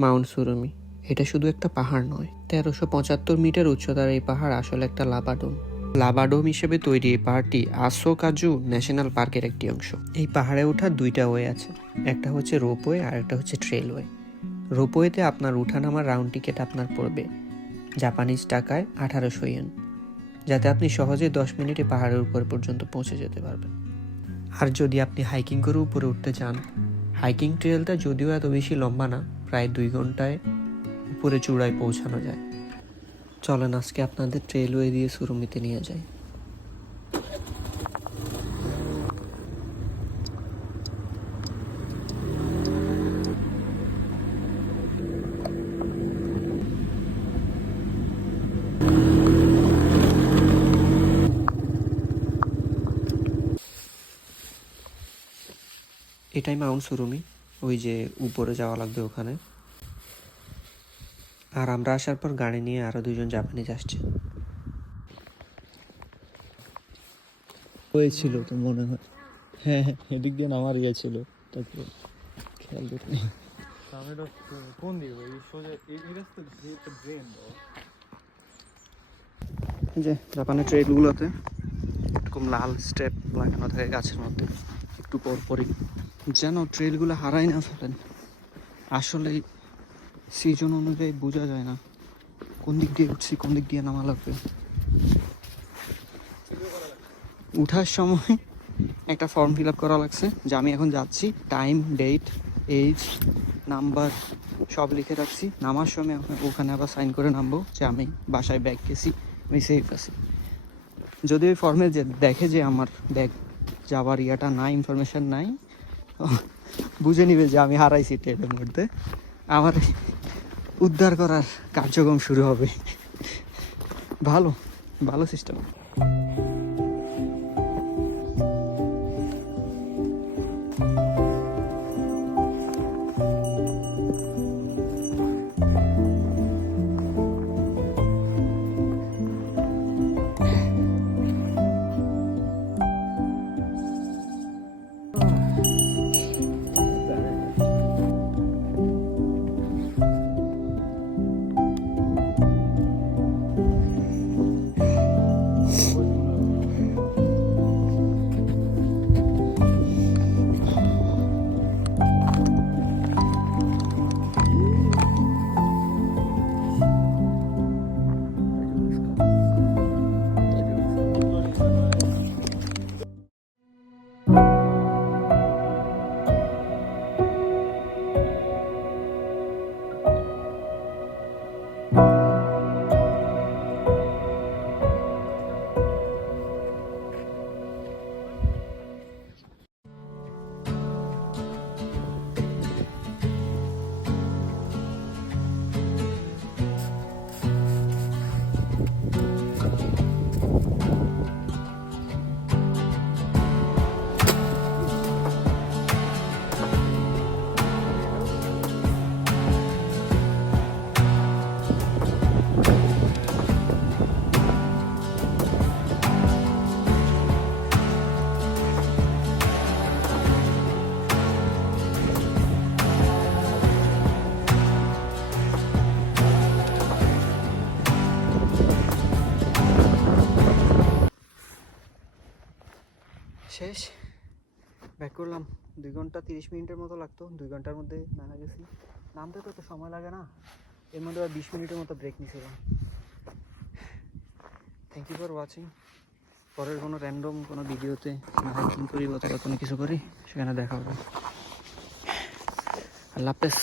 Mount সুরুমি এটা শুধু একটা পাহাড় নয়, 1375 মিটার উচ্চতার এই পাহাড় আসলে একটা লাভাডোম। লাভাডোম হিসেবে তৈরি এই পাহাড়টি আসো কাজু ন্যাশনাল পার্কের একটি অংশ। এই পাহাড়ে ওঠার দুইটা ওয়ে আছে, একটা হচ্ছে রোপওয়ে আর একটা হচ্ছে ট্রেলওয়ে। রোপওয়েতে আপনার উঠানামার রাউন্ড টিকিট আপনার পড়বে জাপানিজ টাকায় 1800 ইয়েন, যাতে আপনি সহজে 10 মিনিটে পাহাড়ের উপর পর্যন্ত পৌঁছে যেতে পারবেন। আর যদি আপনি হাইকিং করে উপরে উঠতে চান, হাইকিং ট্রেলটা যদিও এত বেশি লম্বা না, প্রায় 2 ঘন্টায় উপরে চূড়ায় পৌঁছানো যায়। চলেন আজকে আপনাদের ট্রেলওয়ে দিয়ে সুরুমিতে নিয়ে যাই। এটাই মাউন্ট সুরুমি, ওই যে উপরে যাওয়া লাগবে ওখানে। আর আমরা আসার পর গাড়ি নিয়ে আরো 2জন জাপানিজ আসছে। হয়েছিল তো মনে হয়। হ্যাঁ হ্যাঁ, এদিক দিয়ে নামার ইয়ে ছিল, তারপরে খেয়াল করিনি। কোন দিকে ভাই? সোজা এই রাস্তা দিয়ে একটা ড্রেন দাও। যে জাপানের ট্রেনগুলোতে এরকম লাল স্টেপ লাগানো থাকে গাছের মধ্যে, একটু পরপরই যেন ট্রেনগুলো হারাই না ফেলেন। আসলে সিজন অনুযায়ী বোঝা যায় না কোন দিক দিয়ে উঠছি, কোন দিক দিয়ে নামা লাগবে। উঠার সময় একটা ফর্ম ফিল আপ করা লাগছে যে আমি এখন যাচ্ছি, টাইম, ডেট, এজ, নাম্বার সব লিখে রাখছি। নামার সময় ওখানে আবার সাইন করে নামবো যে আমি বাসায় ব্যাগ গেছি, আমি সেফ আছি। যদি ওই ফর্মে যে দেখে যে আমার ব্যাগ যাওয়ার ইয়াটা নাই, ইনফরমেশান নাই, বুঝে নিবে যে আমি হারাইছি ট্রেনের মধ্যে। আমার উদ্ধার করার কার্যক্রম শুরু হবে। ভালো ভালো সিস্টেম। শেষ, ব্যাক করলাম। 2 ঘন্টা 30 মিনিটের মতো লাগতো, 2 ঘন্টার মধ্যে নামা গেছি। নামতে তো এত সময় লাগে না, এর মধ্যে 20 মিনিটের মতো ব্রেক নিয়েছিলাম। Thank you for watching. পরের কোনো র্যান্ডম কোনো ভিডিওতে হাইকিং করি অথবা কোনো কিছু করি, সেখানে দেখা হবে। আল্লাহ হাফেজ।